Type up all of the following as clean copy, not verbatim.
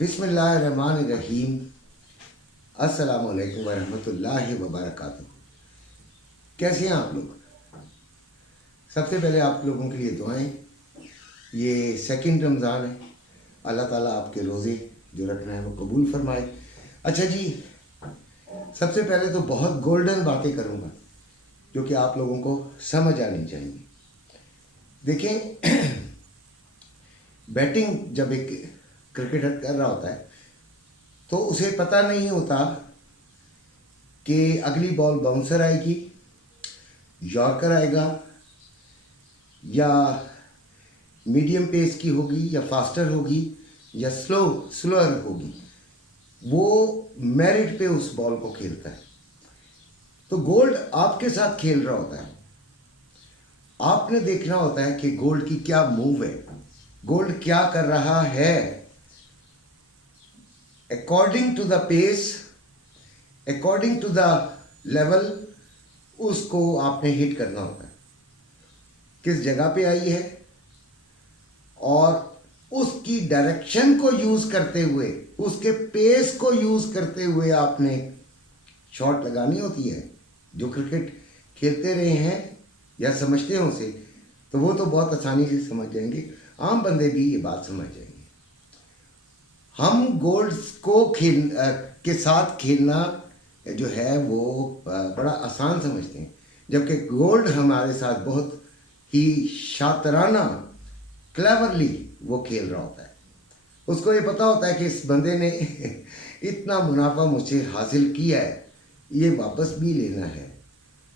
बिस्मिल्लाहिर्रहमानिर्रहीम। अस्सलामुअलैकुम वरहमतुल्लाहि वबरकातुहू। कैसे हैं आप लोग? सबसे पहले आप लोगों के लिए दुआएं। ये सेकंड रमज़ान है, अल्लाह ताला आपके रोज़े जो रखना है वो कबूल फरमाए। अच्छा जी, सबसे पहले तो बहुत गोल्डन बातें करूँगा जो कि आप लोगों को समझ आनी चाहिए। देखें, बैटिंग जब एक क्रिकेटर कर रहा होता है तो उसे पता नहीं होता कि अगली बॉल बाउंसर आएगी, यॉर्कर आएगा, या मीडियम पेस की होगी, या फास्टर होगी, या स्लोअर होगी। वो मेरिट पे उस बॉल को खेलता है। तो गोल्ड आपके साथ खेल रहा होता है। आपने देखना होता है कि गोल्ड की क्या मूव है, गोल्ड क्या कर रहा है। According to the pace, according to the level, उसको आपने हिट करना होता है। किस जगह पे आई है और उसकी डायरेक्शन को यूज करते हुए, उसके पेस को यूज करते हुए आपने शॉट लगानी होती है। जो क्रिकेट खेलते रहे हैं या समझते हैं उसे, तो वो तो बहुत आसानी से समझ जाएंगे। आम बंदे भी ये बात समझ जाएंगे। हम गोल्ड को के साथ खेलना जो है वो बड़ा आसान समझते हैं, जबकि गोल्ड हमारे साथ बहुत ही शातराना, क्लेवरली वो खेल रहा होता है। उसको ये पता होता है कि इस बंदे ने इतना मुनाफा मुझसे हासिल किया है, ये वापस भी लेना है।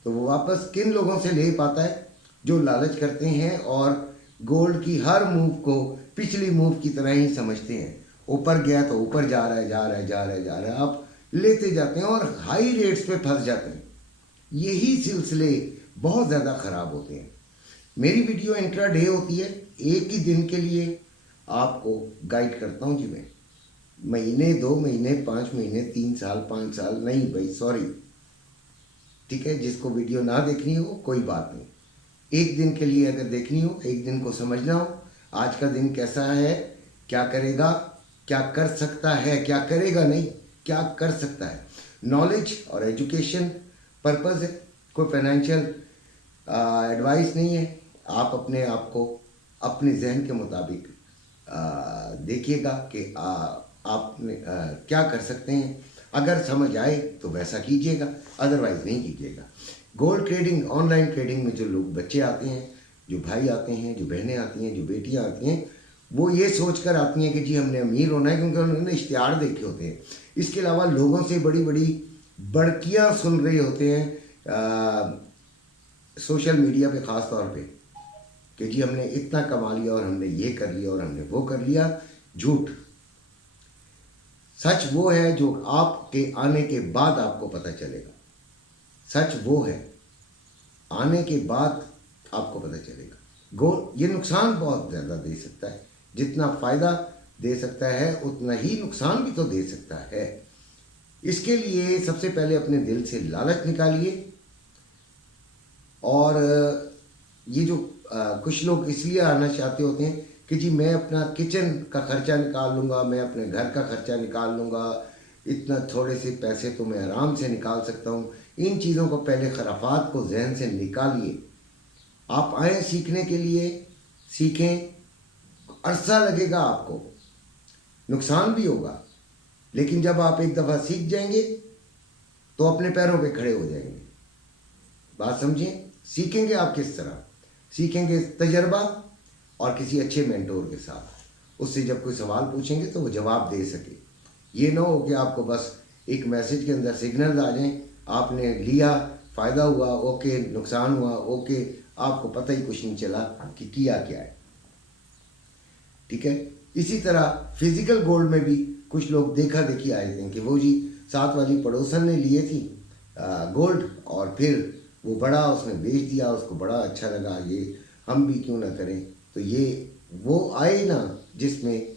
तो वो वापस किन लोगों से ले पाता है? जो लालच करते हैं और गोल्ड की हर मूव को पिछली मूव की तरह ही समझते हैं। ऊपर गया तो ऊपर जा रहा है, जा रहा है, जा रहा है, जा रहा है, आप लेते जाते हैं और हाई रेट्स पे फंस जाते हैं। यही सिलसिले बहुत ज़्यादा ख़राब होते हैं। मेरी वीडियो इंट्राडे होती है, एक ही दिन के लिए आपको गाइड करता हूँ जी। मैं महीने, 2 महीने, 5 महीने, 3 साल, 5 साल नहीं भाई, सॉरी, ठीक है। जिसको वीडियो ना देखनी हो कोई बात नहीं, एक दिन के लिए अगर देखनी हो, एक दिन को समझना हो, आज का दिन कैसा है, क्या करेगा, क्या कर सकता है, क्या करेगा नहीं, क्या कर सकता है। नॉलेज और एजुकेशन पर्पस है, कोई फाइनेंशियल एडवाइस नहीं है। आप अपने आप को अपने जहन के मुताबिक देखिएगा कि आपने क्या कर सकते हैं। अगर समझ आए तो वैसा कीजिएगा, अदरवाइज नहीं कीजिएगा। गोल्ड ट्रेडिंग, ऑनलाइन ट्रेडिंग में जो लोग बच्चे आते हैं, जो भाई आते हैं, जो बहनें आती हैं, जो बेटियां आती हैं, वो ये सोच कर आती हैं कि जी हमने अमीर होना है, क्योंकि उन्होंने इश्तिहार देखे होते हैं। इसके अलावा लोगों से बड़ी बड़ी बड़कियां सुन रहे होते हैं सोशल मीडिया पे ख़ास तौर पे, कि जी हमने इतना कमा लिया और हमने ये कर लिया और हमने वो कर लिया। झूठ। सच वो है जो आपके आने के बाद आपको पता चलेगा। सच वो है, आने के बाद आपको पता चलेगा। गोल्ड ये नुकसान बहुत ज़्यादा दे सकता है। जितना फ़ायदा दे सकता है उतना ही नुकसान भी तो दे सकता है। इसके लिए सबसे पहले अपने दिल से लालच निकालिए। और ये जो कुछ लोग इसलिए आना चाहते होते हैं कि जी मैं अपना किचन का खर्चा निकाल लूँगा, मैं अपने घर का खर्चा निकाल लूँगा, इतना थोड़े से पैसे तो मैं आराम से निकाल सकता हूँ। इन चीज़ों को पहले खराफात को जहन से निकालिए। आप आए सीखने के लिए, सीखें। अरसा लगेगा, आपको नुकसान भी होगा, लेकिन जब आप एक दफ़ा सीख जाएंगे तो अपने पैरों पे खड़े हो जाएंगे। बात समझें? सीखेंगे आप किस तरह? सीखेंगे तजर्बा और किसी अच्छे मेंटोर के साथ। उससे जब कोई सवाल पूछेंगे तो वो जवाब दे सके। ये ना हो कि आपको बस एक मैसेज के अंदर सिग्नल आ जाएं, आपने लिया, फ़ायदा हुआ ओके, नुकसान हुआ ओके, आपको पता ही कुछ नहीं चला कि किया क्या है। ठीक है। इसी तरह फिजिकल गोल्ड में भी कुछ लोग देखा देखी आए थे कि वो जी साथ वाली पड़ोसन ने लिए थी गोल्ड, और फिर वो बड़ा उसने बेच दिया, उसको बड़ा अच्छा लगा, ये हम भी क्यों ना करें। तो ये वो आए ना जिसमें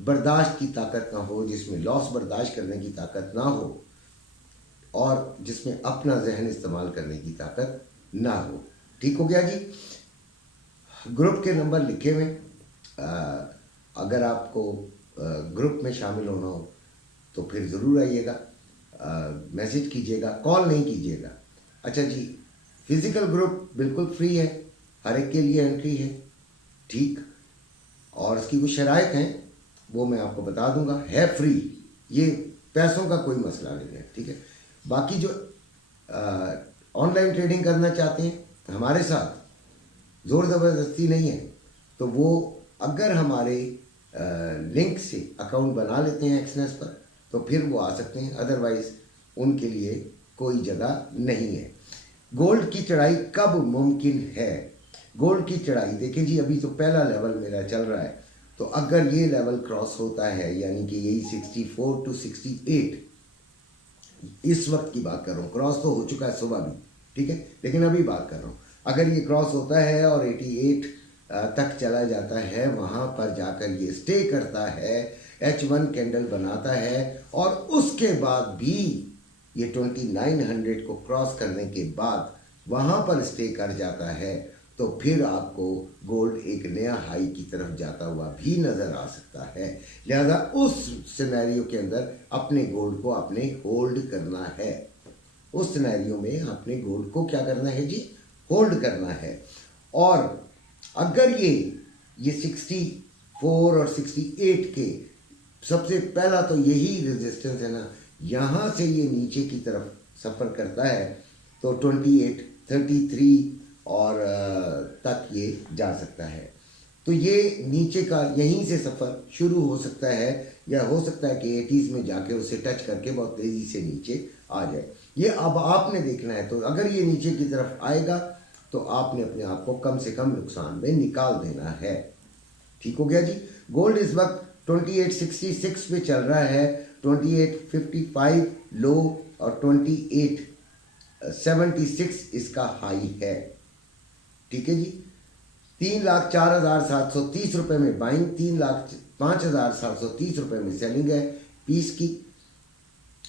बर्दाश्त की ताकत ना हो, जिसमें लॉस बर्दाश्त करने की ताकत ना हो, और जिसमें अपना जहन इस्तेमाल करने की ताकत ना हो। ठीक हो गया जी। ग्रुप के नंबर लिखे हुए, अगर आपको ग्रुप में शामिल होना हो तो फिर ज़रूर आइएगा, मैसेज कीजिएगा, कॉल नहीं कीजिएगा। अच्छा जी, फिज़िकल ग्रुप बिल्कुल फ्री है, हर एक के लिए एंट्री है, ठीक। और इसकी कुछ शराइत हैं वो मैं आपको बता दूंगा, है फ्री, ये पैसों का कोई मसला नहीं है, ठीक है। बाकी जो ऑनलाइन ट्रेडिंग करना चाहते हैं हमारे साथ, ज़ोर ज़बरदस्ती नहीं है, तो वो अगर हमारे लिंक से अकाउंट बना लेते हैं एक्सनेस पर तो फिर वो आ सकते हैं, अदरवाइज़ उनके लिए कोई जगह नहीं है। गोल्ड की चढ़ाई कब मुमकिन है? गोल्ड की चढ़ाई देखिए जी, अभी तो पहला लेवल मेरा चल रहा है, तो अगर ये लेवल क्रॉस होता है, यानी कि यही 64 to 68, इस वक्त की बात कर रहा हूँ, क्रॉस तो हो चुका है सुबह भी, ठीक है, लेकिन अभी बात कर रहा हूँ, अगर ये क्रॉस होता है और 88 तक चला जाता है, वहाँ पर जाकर ये स्टे करता है, H1 कैंडल बनाता है, और उसके बाद भी ये 2900 को क्रॉस करने के बाद वहाँ पर स्टे कर जाता है, तो फिर आपको गोल्ड एक नया हाई की तरफ जाता हुआ भी नज़र आ सकता है। लिहाजा उस सिनेरियो के अंदर अपने गोल्ड को आपने होल्ड करना है, उस सिनेरियो में अपने गोल्ड को क्या करना है जी, होल्ड करना है। और अगर ये 64 और 68 के सबसे पहला तो यही रेजिस्टेंस है ना, यहाँ से ये नीचे की तरफ सफ़र करता है तो 28, 33 और तक ये जा सकता है, तो ये नीचे का यहीं से सफ़र शुरू हो सकता है, या हो सकता है कि 80s में जाके उसे टच करके बहुत तेज़ी से नीचे आ जाए। ये अब आपने देखना है, तो अगर ये नीचे की तरफ आएगा तो आपने अपने आप को कम से कम नुकसान में निकाल देना है, ठीक हो गया जी। गोल्ड इस वक्त 2866 पे चल रहा है, 2855 लो और 2876 इसका हाई है, ठीक है जी। 3,04,730 रुपये में बाइंग, 3,05,730 रुपये में सेलिंग है पीस की।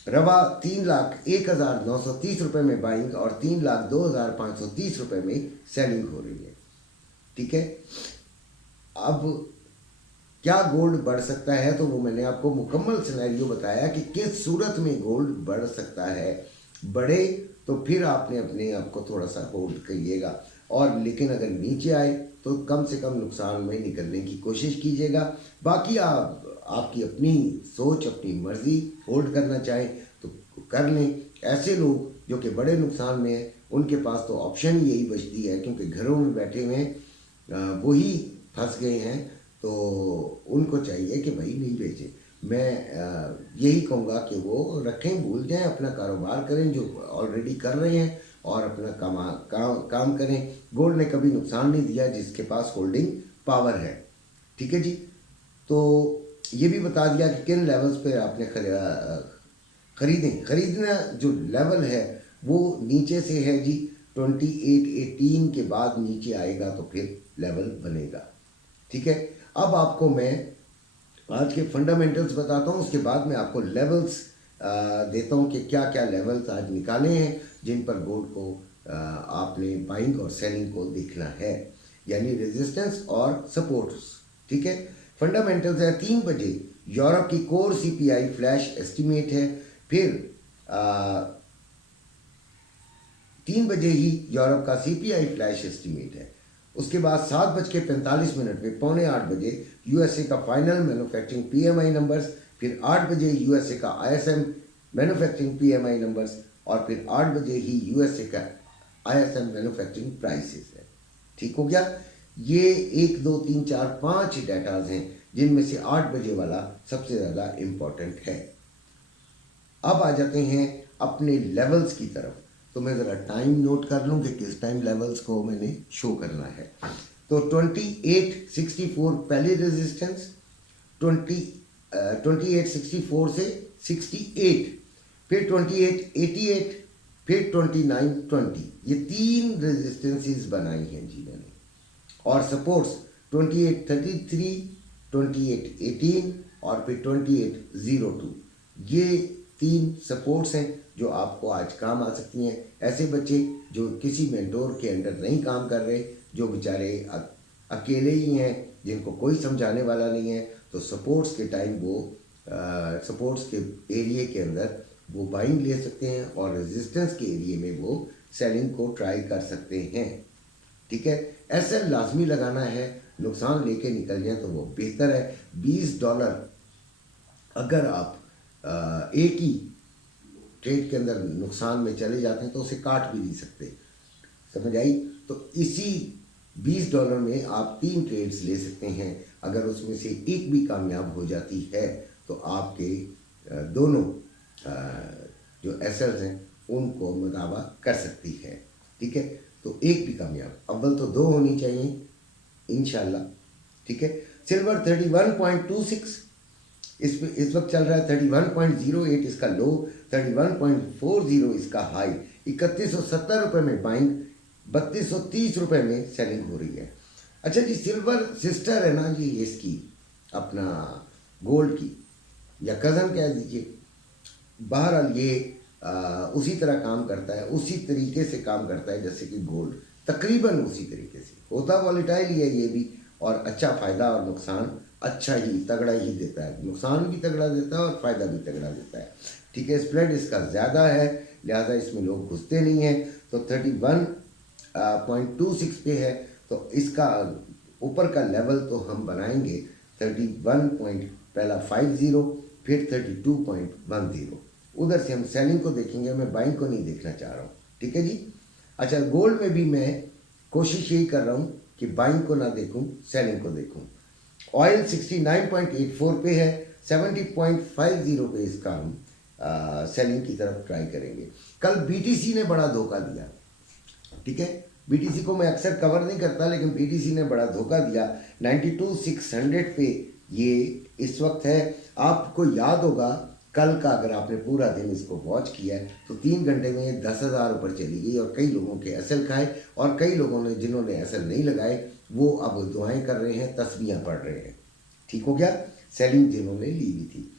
रवा 3,01,930 रुपये में बाइंग और 3,02,530 रुपये में सेलिंग हो रही है, ठीक है। अब क्या गोल्ड बढ़ सकता है, तो वो मैंने आपको मुकम्मल सिनेरियो बताया कि किस सूरत में गोल्ड बढ़ सकता है। बढ़े तो फिर आपने अपने आप को थोड़ा सा होल्ड करिएगा, और लेकिन अगर नीचे आए तो कम से कम नुकसान में निकलने की कोशिश कीजिएगा। बाकी आपकी अपनी सोच, अपनी मर्ज़ी, होल्ड करना चाहें तो कर लें। ऐसे लोग जो कि बड़े नुकसान में हैं, उनके पास तो ऑप्शन ही यही बचती है, क्योंकि घरों में बैठे हुए हैं, वही फंस गए हैं, तो उनको चाहिए कि भाई नहीं बेचें। मैं यही कहूँगा कि वो रखें, भूल जाएं, अपना कारोबार करें जो ऑलरेडी कर रहे हैं, और अपना काम करें। गोल्ड ने कभी नुकसान नहीं दिया जिसके पास होल्डिंग पावर है, ठीक है जी। तो ये भी बता दिया कि किन लेवल्स पे आपने खरीदना जो लेवल है वो नीचे से है जी, 2818 के बाद नीचे आएगा तो फिर लेवल बनेगा, ठीक है। अब आपको मैं आज के फंडामेंटल्स बताता हूँ, उसके बाद मैं आपको लेवल्स देता हूँ कि क्या क्या लेवल्स आज निकाले हैं जिन पर गोल्ड को आपने बाइंग और सेलिंग को देखना है, यानी रेजिस्टेंस और सपोर्ट्स, ठीक है। फंडामेंटल्स है 3 बजे यूरोप की कोर सीपीआई फ्लैश एस्टिमेट है, फिर 3 बजे ही यूरोप का सीपीआई फ्लैश एस्टिमेट है। उसके बाद 7:45 पे 7:45 बजे यूएसए का फाइनल मैन्युफैक्चरिंग पीएमआई नंबर्स, फिर 8 बजे यूएसए का आईएसएम मैन्युफैक्चरिंग पीएमआई नंबर्स, और फिर 8 बजे ही यूएसए का आईएसएम मैन्युफैक्चरिंग प्राइसेस है, ठीक हो गया। ये 1, 2, 3, 4, 5 डाटाज हैं जिनमें से 8 बजे वाला सबसे ज़्यादा इम्पोर्टेंट है। अब आ जाते हैं अपने लेवल्स की तरफ, तो मैं ज़रा टाइम नोट कर लूँ कि किस टाइम लेवल्स को मैंने शो करना है। तो 2864 पहली रेजिस्टेंस, 2864 से 68, फिर 2888, फिर 2920, ये 3 रेजिस्टेंसेस बनाई हैं जी मैंने, और सपोर्ट्स 2833, 2818 और फिर 2802, ये 3 सपोर्ट्स हैं जो आपको आज काम आ सकती हैं। ऐसे बच्चे जो किसी मेंटोर के अंडर नहीं काम कर रहे, जो बेचारे अकेले ही हैं जिनको कोई समझाने वाला नहीं है, तो सपोर्ट्स के टाइम वो सपोर्ट्स के एरिए के अंदर वो बाइंग ले सकते हैं और रेजिस्टेंस के एरिए में वो सेलिंग को ट्राई कर सकते हैं। ठीक है, ऐसा लाजमी लगाना है, नुकसान लेके निकल जाए तो वो बेहतर है। $20 अगर आप एक ही ट्रेड के अंदर नुकसान में चले जाते हैं तो उसे काट भी नहीं सकते, समझ आई। तो इसी $20 में आप 3 ट्रेड्स ले सकते हैं। अगर उसमें से एक भी कामयाब हो जाती है तो आपके दोनों जो एसेट्स हैं उनको मुदावा कर सकती है। ठीक है, तो एक भी कामयाब, अव्वल तो 2 होनी चाहिए इंशाल्लाह। ठीक है, सिल्वर 31.26 इस वक्त चल रहा है, 31.08 इसका लो, 31.40 इसका हाई। 3170 रुपये में बाइंग, 3230 रुपये में सेलिंग हो रही है। अच्छा जी, सिल्वर सिस्टर है ना जी इसकी, अपना गोल्ड की, या कज़न कह दीजिए। बहरहाल ये उसी तरह काम करता है, उसी तरीके से काम करता है जैसे कि गोल्ड, तकरीबन उसी तरीके से होता। वॉलेटाइल ही है ये भी, और अच्छा फ़ायदा और नुकसान अच्छा ही तगड़ा ही देता है, नुकसान भी तगड़ा देता है और फ़ायदा भी तगड़ा देता है। ठीक है, स्प्रेड इसका ज़्यादा है, लिहाजा इसमें लोग घुसते नहीं हैं। तो 31.26 पे है, तो इसका ऊपर का लेवल तो हम बनाएंगे 31.50, फिर 32.10। उधर से हम सेलिंग को देखेंगे, मैं बाइंग को नहीं देखना चाह रहा हूँ। ठीक है जी। अच्छा, गोल्ड में भी मैं कोशिश यही कर रहा हूँ कि बाइंग को ना देखूँ, सेलिंग को देखूँ। ऑयल 69.84 पे है, 70.50 पे इसका हम सेलिंग की तरफ ट्राई करेंगे। कल बीटीसी ने बड़ा धोखा दिया। ठीक है, बीटीसी को मैं अक्सर कवर नहीं करता, लेकिन बीटीसी ने बड़ा धोखा दिया। 92,600 पे ये इस वक्त है। आपको याद होगा कल का, अगर आपने पूरा दिन इसको वॉच किया है तो 3 घंटे में 10,000 ऊपर चली गई, और कई लोगों के एसल खाए, और कई लोगों ने जिन्होंने एसल नहीं लगाए वो अब दुआएं कर रहे हैं, तस्बीहां पढ़ रहे हैं। ठीक हो गया, सेलिंग जिन्होंने ली हुई थी।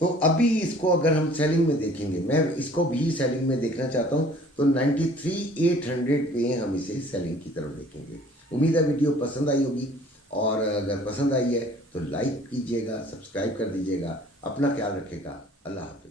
तो अभी इसको अगर हम सेलिंग में देखेंगे, मैं इसको भी सेलिंग में देखना चाहता हूँ, तो 93,800 पे हम इसे सेलिंग की तरफ देखेंगे। उम्मीद है वीडियो पसंद आई होगी, और अगर पसंद आई है तो लाइक कीजिएगा, सब्सक्राइब कर दीजिएगा। अपना ख्याल रखिएगा। अल्लाह हाफ़िज़।